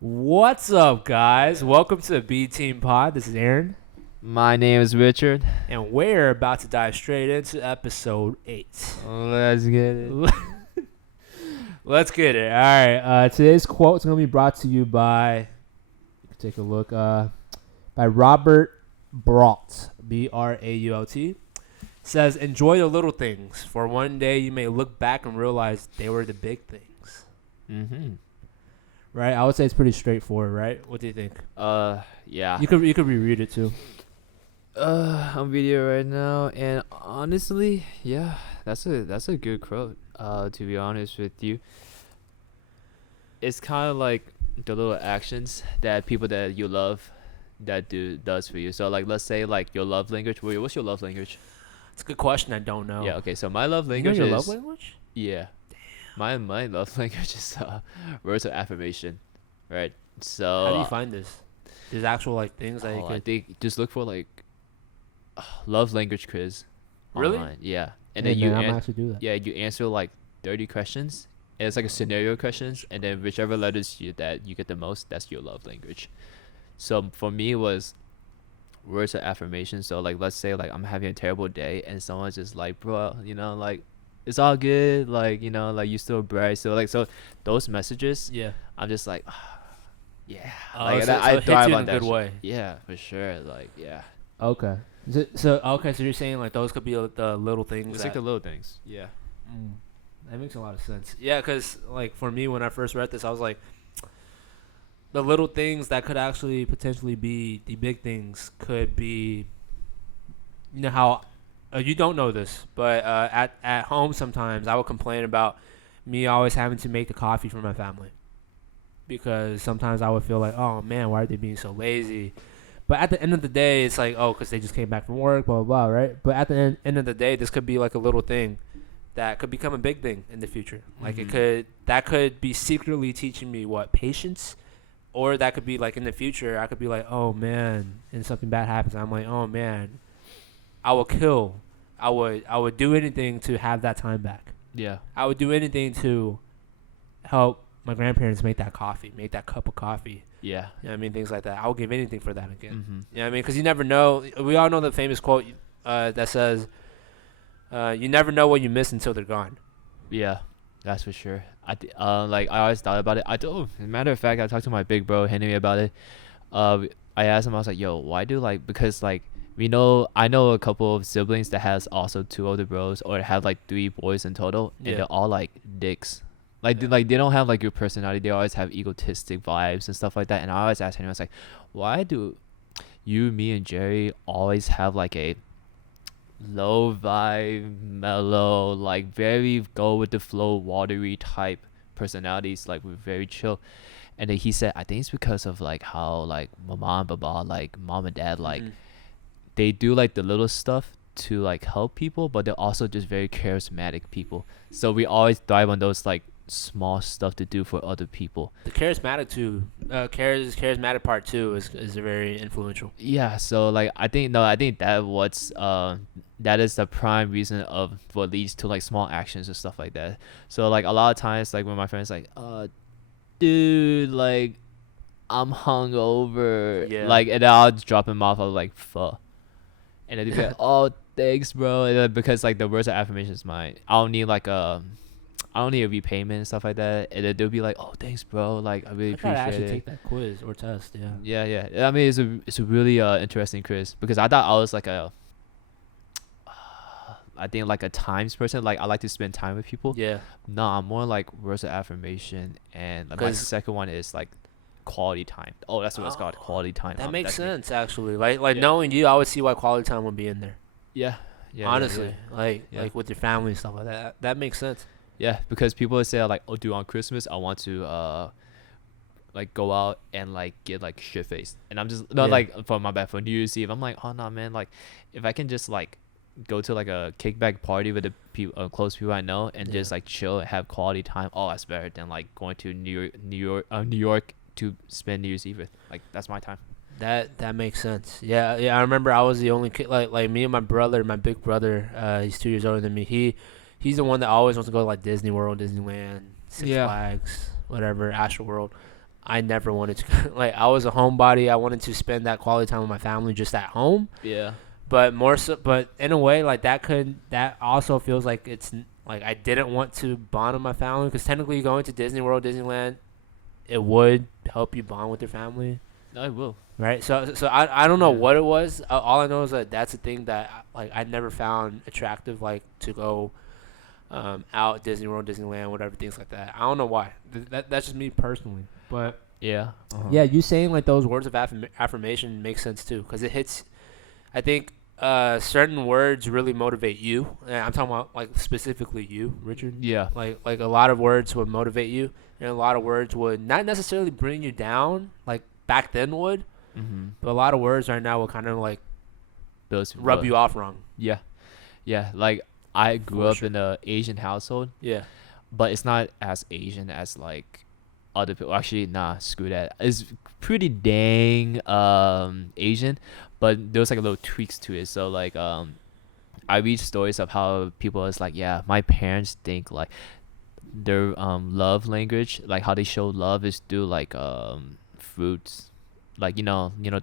What's up, guys? Welcome to BTeamPod. This is Aaron, My name is Richard. and we're about to dive straight into episode 8. Let's get it. Let's get it. All right. Today's quote is going to be brought to you by, take a look, by Robert Brault, Brault. Says, enjoy the little things, for one day you may look back and realize they were the big things. Mm-hmm. Right? I would say it's pretty straightforward, right? What do you think? Yeah. You could reread it too. On video right now, and honestly, yeah, that's a good quote. To be honest with you, it's kind of like the little actions that people that you love does for you. So like, let's say like your love language. What's your love language? It's a good question. I don't know. Yeah. Okay. So my love You know language your is love language? yeah. My love language is words of affirmation, right? How do So you find this? There's actual like things that you I could. think just look for like love language quiz Really? online. Yeah, and Hey, then man, I'm actually do that. you answer like 30 questions. And it's like a scenario questions, and then whichever letters that you get the most, that's your love language. So for me, it was words of affirmation. So like, let's say like I'm having a terrible day, and someone's just like, bro, like it's all good, like like you still bright. So like those messages, Yeah. I'm just like, yeah, Oh, like so I it hits thrive you in on a that good shit. way. Yeah, for sure. Like yeah, Okay. So you're saying like those could be the little things it's that. like the little things. Yeah. Mm, that makes a lot of sense. Yeah, because like for me when I first read this, I was like, the little things that could actually potentially be the big things could be. You know how, you don't know this, but at home sometimes I would complain about me always having to make the coffee for my family. Because sometimes I would feel like, oh man, why are they being so lazy? But at the end of the day, it's like, oh, because they just came back from work, blah, blah, blah, right? But at the end of the day, this could be like a little thing that could become a big thing in the future. Like that could be secretly teaching me what? Patience? Or that could be like in the future, I could be like, oh man, and something bad happens. I'm like, oh man, I will kill. I would do anything to have that time back. Yeah. I would do anything to help my grandparents make that coffee, make that cup of coffee. Yeah. You know what I mean? Things like that. I would give anything for that again. Mm-hmm. You know what I mean? Because you never know. We all know the famous quote that says, you never know what you miss until they're gone. Yeah, that's for sure. Like I always thought about it. As a matter of fact, I talked to my big bro Henry about it. I asked him. I was like, "Yo, why do like because like I know a couple of siblings that has also two older bros or have like three boys in total, and Yeah. they're all like dicks. Like Yeah. they don't have like your personality. They always have egotistic vibes and stuff like that. And I always ask him, I was like, why do you, me, and Jerry always have like a low vibe, mellow, like very go with the flow, watery type personalities. Like we're very chill. And then he said, I think it's because of like how like mama and baba, like mom and dad, like Mhm. they do like the little stuff to like help people, but they're also just very charismatic people. So we always thrive on those like small stuff to do for other people. The charismatic part too is very influential. Yeah, so like I think that is the prime reason of what leads to like small actions and stuff like that. So like a lot of times like when my friends like dude, like I'm hungover, Yeah. like and then I'll just drop him off of like pho, and then they'd be like, oh thanks bro, and then because like the words of affirmation is mine. I don't need a repayment and stuff like that, and then they'll be like, oh thanks bro, like I really I gotta appreciate actually it. take that quiz or test. Yeah. Yeah. I mean, it's a really interesting quiz because I thought I was like I think like a times person. Like I like to spend time with people. Yeah. No, I'm more like words of affirmation, and like, my 'Cause- second one is like quality time. Oh, that's what it's called, quality time. That makes Definitely. sense actually. Like Yeah. knowing you, I would see why quality time would be in there. Yeah, yeah. Honestly, Yeah. like with your family and stuff like that. That makes sense. Yeah, because people would say like, oh, dude, on Christmas I want to like go out and like get like shit faced, and I'm just not Yeah. like for my bad for New Year's Eve. I'm like, oh no, man, like if I can just like go to like a kickback party with the close people I know and just Yeah. like chill and have quality time. Oh, that's better than like going to New York to spend New Year's Eve with. Like that's my time. That makes sense. Yeah. I remember I was the only kid. Like me and my brother, my big brother. He's 2 years older than me. He's the one that always wants to go to like Disney World, Disneyland, Six Yeah. Flags, whatever, Astro World. I never wanted to like I was a homebody. I wanted to spend that quality time with my family just at home. Yeah. But more so, but in a way, like that also feels like it's like I didn't want to bond with my family because technically going to Disney World, Disneyland, it would help you bond with your family, I will. right? So I don't know Yeah. what it was. All I know is that that's a thing that like I never found attractive, like to go out Disney World, Disneyland, whatever things like that. I don't know why. That's just me personally, but Yeah. yeah, you saying like those words of affirmation makes sense too because it hits. I think certain words really motivate you. And I'm talking about like specifically you, Richard. Yeah. Like a lot of words would motivate you, and a lot of words would not necessarily bring you down, like back then would. Mm-hmm. But a lot of words right now will kind of like Those rub you off wrong. Yeah. Yeah. Like I grew For up sure. in a Asian household, Yeah. but it's not as Asian as like other people. Actually, nah, screw that. It's pretty dang Asian, but there's like a little tweaks to it. So like I read stories of how people is like, yeah, my parents think like their love language, like how they show love is through like fruits. Like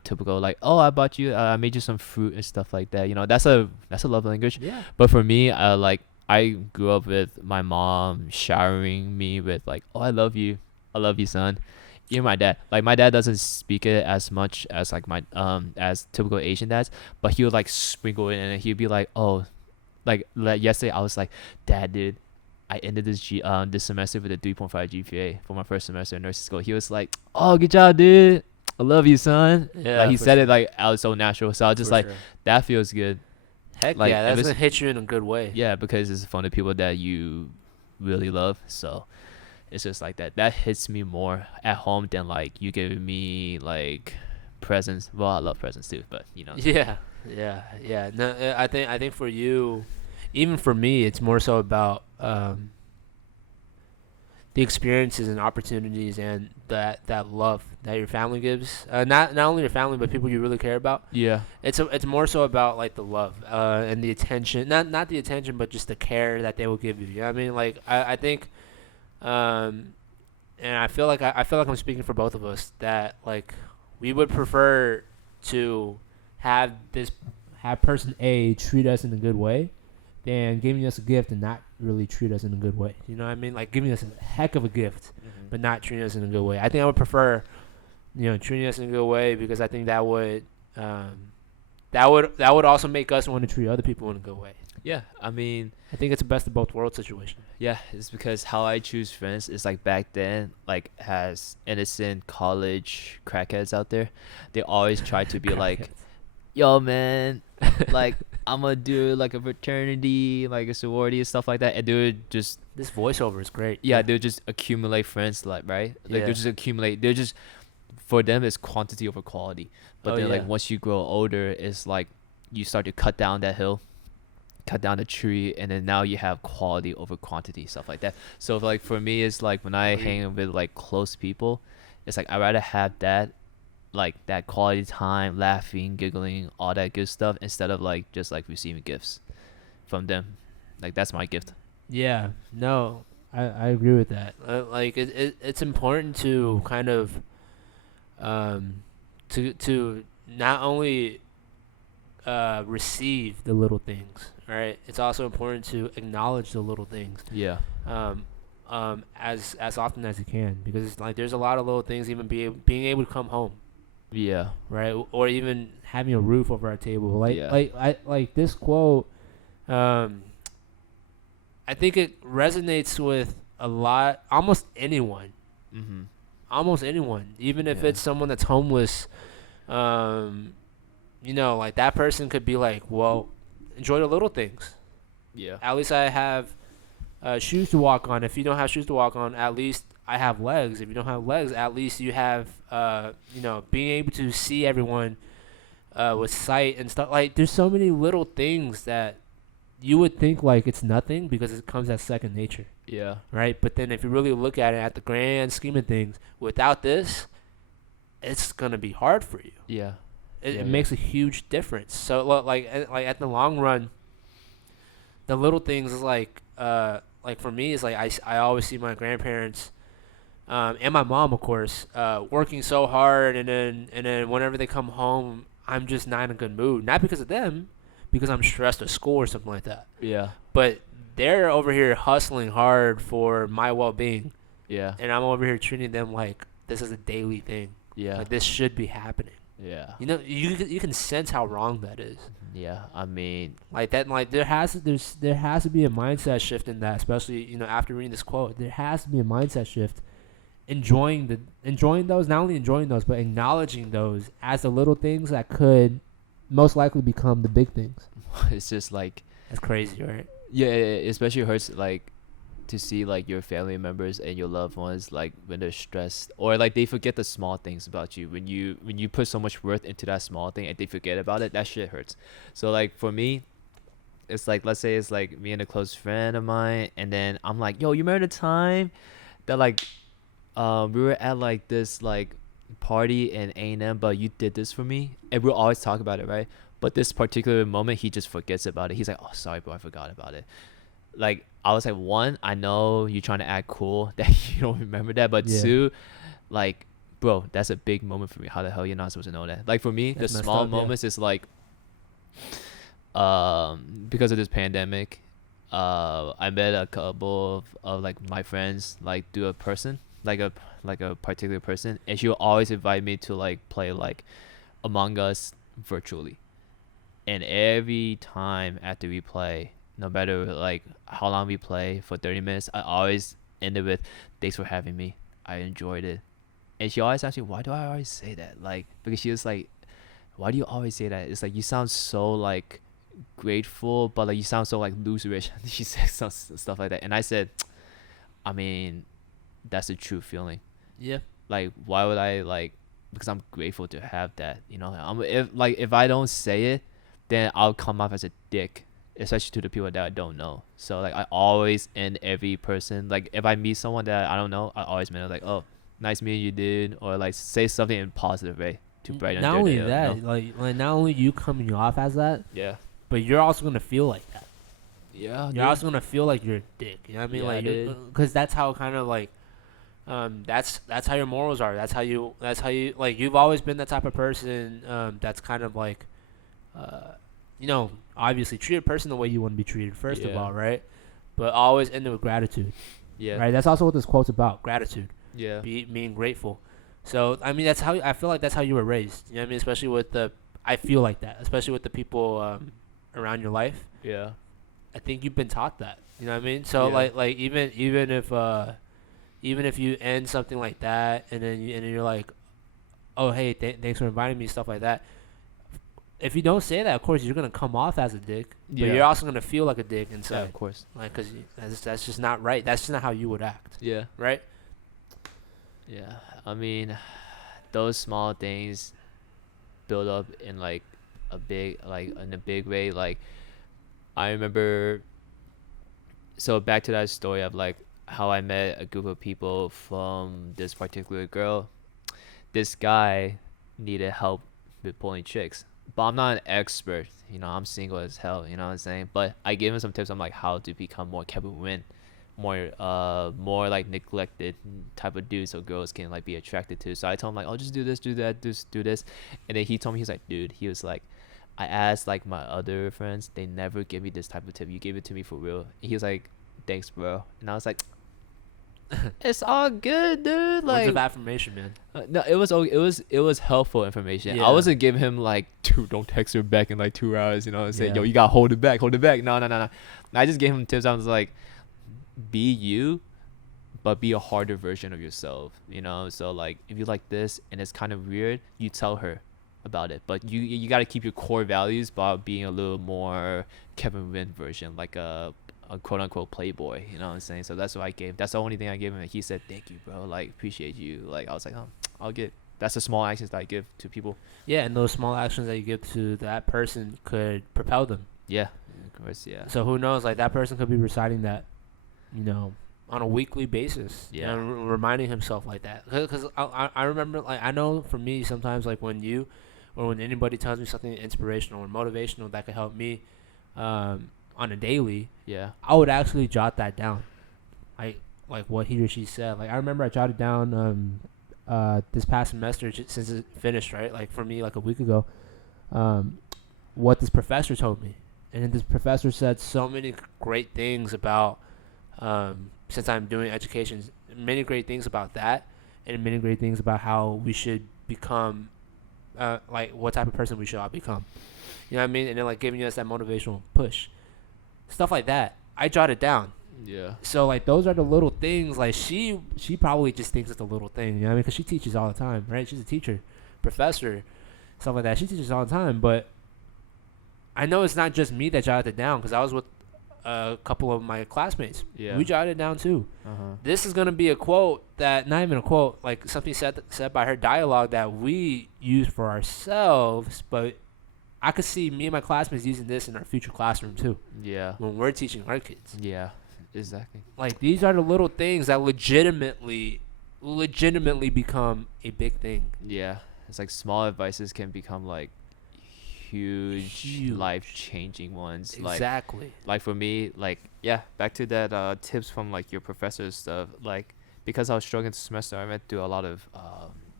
typical like, oh, I bought you I made you some fruit and stuff like that. That's a love language. Yeah. But for me, like I grew up with my mom showering me with like, oh, I love you, son. Even my dad doesn't speak it as much as like my as typical Asian dads, but he would like sprinkle it and he'd be like, oh, like yesterday I was like, Dad, dude, I ended this semester with a 3.5 GPA for my first semester in nursing school. He was like, oh, good job, dude. I love you, son. Yeah. Like he for said sure. it like out so natural. So I was just For like, sure. that feels good. Heck like, yeah, if that's it's- gonna hit you in a good way. Yeah, because it's fun to people that you really love. So it's just like that. That hits me more at home than like you giving me like presents. Well, I love presents too, but Yeah. Yeah. No, I think for you, even for me, it's more so about the experiences and opportunities and that love that your family gives. Not only your family, but people you really care about. Yeah. It's more so about like the love and the attention. Not the attention, but just the care that they will give you. You know what I mean? Like I think, and I feel like I feel like I'm speaking for both of us that like we would prefer to have person A treat us in a good way than giving us a gift and not really treat us in a good way. You know what I mean? Like giving us a heck of a gift, but not treating us in a good way. I think I would prefer, treating us in a good way because I think that would also make us want to treat other people in a good way. Yeah. I mean, I think it's a best of both worlds situation. yeah, it's because how I choose friends is like back then, like has innocent college crackheads out there. They always try to be like, yo, man, like I'm gonna do like a fraternity, like a sorority and stuff like that, and they would just This voiceover is great. they would just accumulate friends, like right, like Yeah. they just accumulate. They're just for them it's quantity over quality, but Oh, then like yeah. once you grow older, it's like you start to cut down that hill, cut down the tree, and then now you have quality over quantity, stuff like that. So like for me, it's like when I Agreed. hang with like close people, it's like I'd rather have that like that quality time, laughing, giggling, all that good stuff, instead of like just like receiving gifts from them. Like that's my gift. Yeah, no, I agree with that. Like it's important to kind of to not only receive the little things, right? It's also important to acknowledge the little things Yeah. as often as you can because it's like there's a lot of little things, even being able to come home, Yeah. right? Or even having a roof over our table. Like Yeah. like this quote, I think it resonates with almost anyone, even if Yeah. it's someone that's homeless. Like that person could be like, well, enjoy the little things. Yeah. At least I have shoes to walk on. If you don't have shoes to walk on, at least I have legs. If you don't have legs, at least you have, being able to see everyone with sight and stuff. Like, there's so many little things that you would think like it's nothing because it comes as second nature, Yeah. right? But then if you really look at it at the grand scheme of things, without this, it's gonna be hard for you. Yeah. It Yeah. makes a huge difference. So like at the long run, the little things is like for me is like I always see my grandparents and my mom, of course, working so hard, and then whenever they come home, I'm just not in a good mood. Not because of them, because I'm stressed at school or something like that. Yeah. But they're over here hustling hard for my well-being, Yeah. and I'm over here treating them like this is a daily thing. Yeah. Like this should be happening. Yeah. You know, you can sense how wrong that is. Yeah. I mean, Like that, like there has to be a mindset shift in that, especially after reading this quote, there has to be a mindset shift. Enjoying those, not only enjoying those, but acknowledging those as the little things that could most likely become the big things. it's just like, That's crazy, right? yeah, it especially hurts like to see like your family members and your loved ones like when they're stressed or like they forget the small things about you when you put so much worth into that small thing and they forget about it. That shit hurts. So like for me, it's like, let's say it's like me and a close friend of mine, and then I'm like, yo, you remember the time that like we were at like this like party in A&M, but you did this for me, and we'll always talk about it, right? But this particular moment, he just forgets about it. He's like, oh, sorry, bro, I forgot about it. Like, I was like, one, I know you're trying to act cool that you don't remember that, but Yeah. two, like, bro, that's a big moment for me. How the hell you're not supposed to know that? Like, for me, That's the messed small up, yeah. moments is like, because of this pandemic, I met a couple of like my friends, like do a person, like a particular person, and she'll always invite me to like play like Among Us virtually. And every time after we play, no matter like how long we play for 30 minutes, I always end it with, thanks for having me. I enjoyed it. And she always asks me, why do I always say that? Like, because she was like, why do you always say that? It's like, you sound so like grateful, but like you sound so like loserish. She said some stuff like that. And I said, I mean, that's a true feeling. Yeah. Like, why would I like, because I'm grateful to have that, you know? If I don't say it, then I'll come off as a dick, especially to the people that I don't know. So like I always end every person, like if I meet someone that I don't know, I always mean like, oh, nice meeting you, dude, or like say something in a positive way to brighten Not their only day up, that, you know? like not only you coming off as that, Yeah. but you're also gonna feel like that. Yeah. You're Dude. also gonna feel like you're a dick. You know what I mean? Yeah, Like, dude. because that's how kind of like, that's how your morals are. That's how you like. You've always been that type of person. That's kind of like, obviously treat a person the way you want to be treated. First of Yeah. all, right? But always end it with gratitude. Yeah. Right. That's also what this quote's about. Gratitude. Yeah. Being grateful. So I mean, that's how I feel like that's how you were raised. You know what I mean? Especially with I feel like that. Especially with the people around your life. Yeah. I think you've been taught that. You know what I mean? So Yeah. like even if you end something like that and then you're like, oh hey, thanks for inviting me, stuff like that. If you don't say that, of course you're gonna come off as a dick, but Yeah. you're also gonna feel like a dick inside. Yeah, of course. Like, cause that's just not right. That's just not how you would act, Yeah. right? Yeah. I mean, those small things build up in like in a big way. Like, I remember, so back to that story of like how I met a group of people from this particular girl. This guy needed help with pulling chicks, but I'm not an expert. You know, I'm single as hell. You know what I'm saying? But I gave him some tips on like how to become more Kevin Win, more like neglected type of dude, so girls can like be attracted to. So I told him like, oh, just do this, do that, just do this, and then he told me, he's like, dude, he was like, I asked like my other friends, they never give me this type of tip. You gave it to me for real. And he was like, thanks, bro. And I was like, it's all good, dude. Words Like, of affirmation, man. no, it was helpful information. Yeah. I wasn't giving him like, dude, don't text her back in like 2 hours. You know, and say, Yeah. yo, you gotta hold it back, hold it back. No. I just gave him tips. I was like, be you, but be a harder version of yourself. You know, so like if you like this and it's kind of weird, you tell her about it. But you gotta keep your core values by being a little more Kevin Win version, like a quote unquote playboy, you know what I'm saying? So that's what I gave. That's the only thing I gave him. And he said, thank you, bro. Like, appreciate you. Like, I was like, oh, I'll get. That's the small actions that I give to people. Yeah, and those small actions that you give to that person could propel them. Yeah, of course, yeah. So who knows? Like that person could be reciting that, on a weekly basis. Yeah. Reminding himself like that. Because I remember, like, I know for me sometimes, like when you or when anybody tells me something inspirational or motivational that could help me, on a daily, Yeah. I would actually jot that down. like what he or she said. Like I remember I jotted down this past semester since it finished, right? Like for me, like a week ago, what this professor told me, and then this professor said so many great things about since I'm doing education, many great things about that, and many great things about how we should become, like what type of person we should all become. You know what I mean? And then like giving us that motivational push, stuff like that. I jotted down. Yeah. So like those are the little things. Like she probably just thinks it's a little thing. You know what I mean? Because she teaches all the time, right? She's a teacher, professor, stuff like that. She teaches all the time. But I know it's not just me that jotted it down because I was with a couple of my classmates. Yeah. We jotted it down too. Uh-huh. This is gonna be a quote that not even a quote, like something said by her dialogue that we use for ourselves, but I could see me and my classmates using this in our future classroom too. Yeah. When we're teaching our kids. Yeah. Exactly. Like these are the little things that legitimately become a big thing. Yeah. It's like small advices can become like huge. Life-changing ones. Exactly. Like for me, like yeah, back to that tips from like your professors stuff. Like because I was struggling this semester, I went through a lot of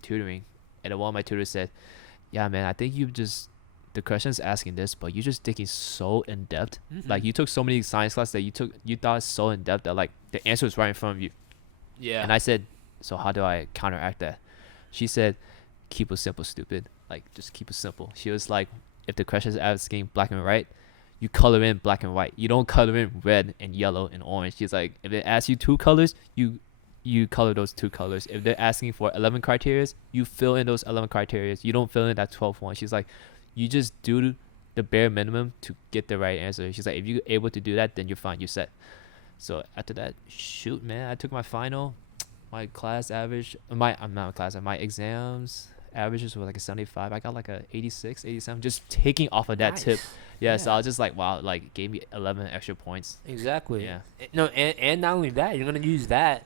tutoring, and then one of my tutors said, "Yeah, man, I think the question's asking this, but you're just thinking so in depth. Mm-hmm. Like you took so many science classes that you thought so in depth that like the answer was right in front of you." Yeah. And I said, "So how do I counteract that?" She said, "Keep it simple, stupid. Like just keep it simple." She was like, "If the question is asking black and white, you color in black and white. You don't color in red and yellow and orange." She's like, "If it asks you two colors, you color those two colors. If they're asking for 11 criteria, you fill in those 11 criteria. You don't fill in that 12th one." She's like, "You just do the bare minimum to get the right answer." She's like, "If you're able to do that, then you're fine. You're set." So after that, shoot, man, I took my final, my class average, my exams averages were like a 75. I got like a 86, 87, just taking off of that tip. Yeah, so I was just like, wow, like gave me 11 extra points. Exactly. Yeah. No, and not only that, you're gonna use that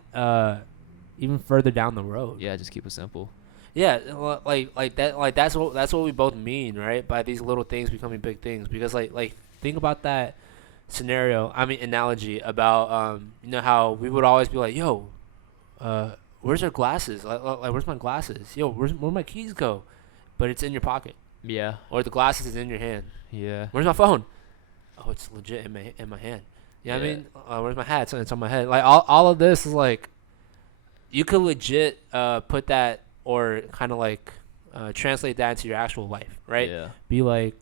even further down the road. Yeah, just keep it simple. Yeah, like that, like that's what we both mean, right? By these little things becoming big things. Because like think about that scenario. I mean analogy about you know how we would always be like, yo, where's our glasses? Like where's my glasses? Yo, where my keys go? But it's in your pocket. Yeah. Or the glasses is in your hand. Yeah. Where's my phone? Oh, it's legit in my hand. You know what I Yeah. mean? Where's my hat? It's on my head. Like all of this is like, you could legit put that or kind of like translate that into your actual life, right? Yeah. Be like,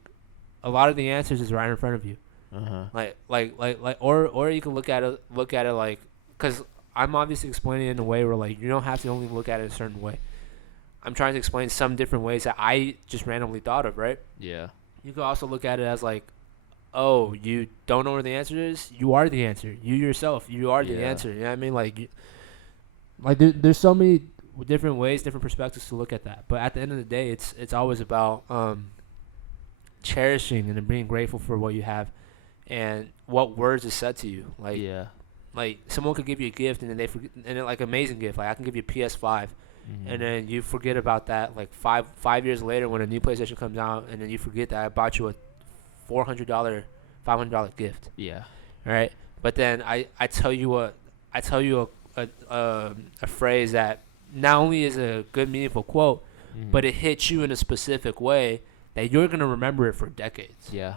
a lot of the answers is right in front of you. Or you can look at it like, because I'm obviously explaining it in a way where like you don't have to only look at it a certain way. I'm trying to explain some different ways that I just randomly thought of, right? Yeah. You could also look at it as like, oh, you don't know where the answer is? You are the answer. You yourself, you are the answer. You know what I mean? Like there's so many different ways, different perspectives to look at that. But at the end of the day, it's always about cherishing and being grateful for what you have and what words is said to you. Like, Yeah. like someone could give you a gift and then they forget, and then like amazing gift. Like I can give you a PS5. Mhm. And then you forget about that like five years later when a new PlayStation comes out, and then you forget that I bought you a $400, $500 gift. Yeah. Right? But then I tell you a phrase that not only is a good meaningful quote, Mhm. but it hits you in a specific way that you're gonna remember it for decades. Yeah.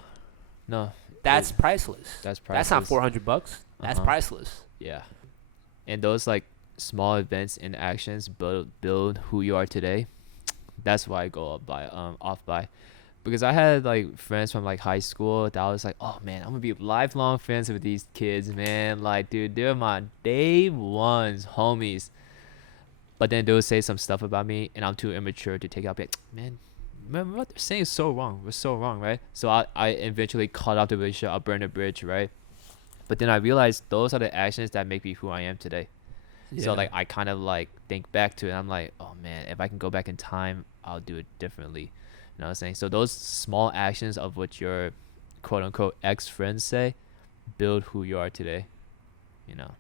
No. That's priceless. That's That's not priceless. $400. That's Uh-huh. priceless. Yeah. And those like small events and actions build who you are today. That's why I go off by. Because I had like friends from like high school that I was like, oh man, I'm gonna be lifelong friends with these kids, man. Like, dude, they're my day ones, homies. But then they'll say some stuff about me, and I'm too immature to take it up. Like, man, what they're saying is so wrong. We're so wrong, right? So I eventually cut off the relationship. I'll burn the bridge, right? But then I realized those are the actions that make me who I am today. So like I kind of like think back to it. And I'm like, oh man, if I can go back in time, I'll do it differently. You know what I'm saying? So those small actions of what your quote unquote ex friends say build who you are today. You know.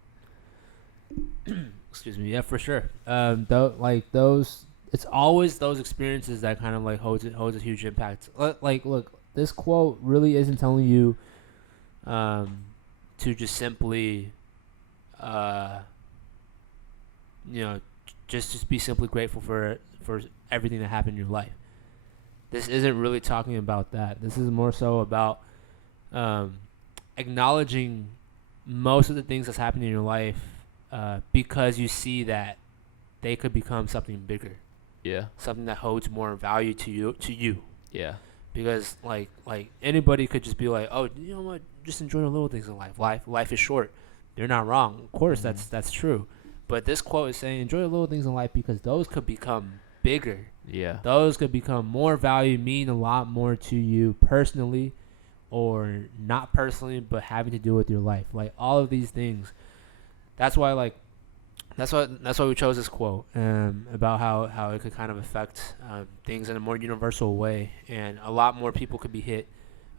Excuse me. Yeah, for sure. Like those, it's always those experiences that kind of like holds a huge impact. Like, look, this quote really isn't telling you, to just simply, just be simply grateful for everything that happened in your life. This isn't really talking about that. This is more so about acknowledging most of the things that's happening in your life because you see that they could become something bigger. Yeah. Something that holds more value to you. Yeah. Because like anybody could just be like, oh, you know what? Just enjoy the little things in life. Life is short. They're not wrong. Of course, that's true. But this quote is saying, enjoy the little things in life because those could become bigger. Yeah. Those could become more value, mean a lot more to you personally, or not personally, but having to do with your life. Like all of these things. That's why we chose this quote about how it could kind of affect things in a more universal way, and a lot more people could be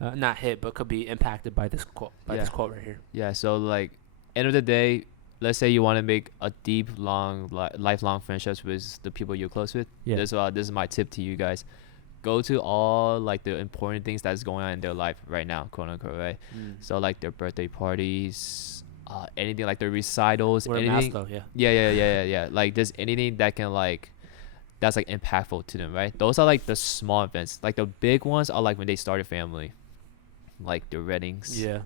not hit, but could be impacted by this quote. This quote right here. Yeah. So like, end of the day, let's say you want to make a deep, long, lifelong friendships with the people you're close with. Yeah. This is my tip to you guys. Go to all like the important things that's going on in their life right now, quote unquote, right? So like their birthday parties, anything like their recitals, Wear anything. a mask though, yeah. Yeah. Like there's anything that can like that's like impactful to them, right? Those are like the small events. Like the big ones are like when they start a family, like their weddings. Yeah.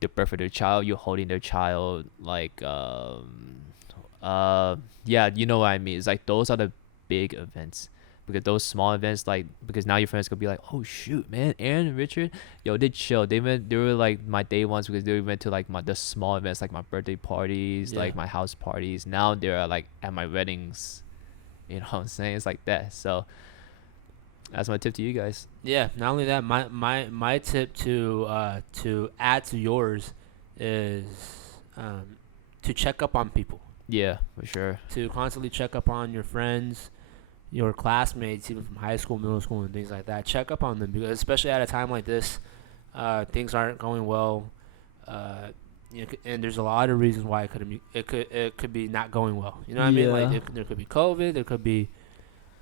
The birth of their child, you're holding their child, like yeah, you know what I mean. It's like those are the big events, because those small events, like, because now your friends could be like, oh shoot, man, Aaron and Richard, yo, they chill. They were like my day ones, because they went to like the small events, like my birthday parties, like my house parties. Now they're like at my weddings. You know what I'm saying? It's like that. So that's my tip to you guys. Yeah. Not only that, my tip to add to yours is to check up on people. Yeah, for sure. To constantly check up on your friends, your classmates, even from high school, middle school, and things like that. Check up on them, because especially at a time like this, things aren't going well. And there's a lot of reasons why it could be not going well. You know what I mean? Like there could be COVID, there could be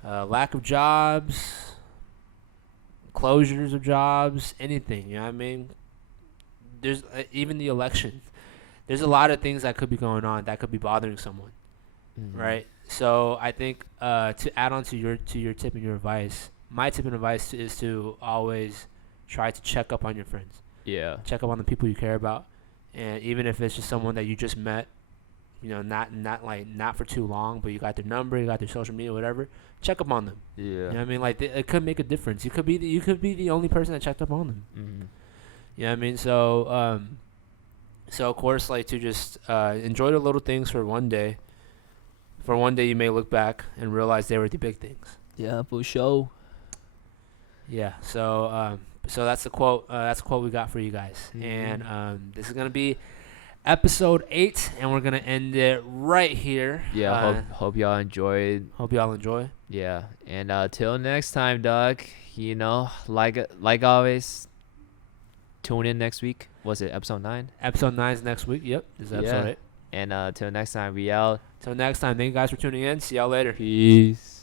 lack of jobs, closures of jobs, anything. You know what I mean? There's even the election. There's a lot of things that could be going on that could be bothering someone, right? So I think to add on to your tip and your advice, my tip and advice is to always try to check up on your friends. Yeah. Check up on the people you care about, and even if it's just someone that you just met, not for too long, but you got their number, you got their social media, whatever. Check up on them. Yeah. You know what I mean? Like it could make a difference. You could be the only person that checked up on them. You know what I mean? So of course, like, to just enjoy the little things for one day. For one day, you may look back and realize they were the big things. Yeah, for sure. Yeah. So that's the quote. That's the quote we got for you guys. And this is gonna be episode 8, and we're gonna end it right here. Yeah. Hope y'all enjoyed. Hope y'all enjoy. Yeah. And till next time, dog. Like always. Tune in next week. Was it episode 9? Episode 9 is next week. Yep. This is episode 8. And till next time, we out. Till next time, thank you guys for tuning in. See y'all later. Peace.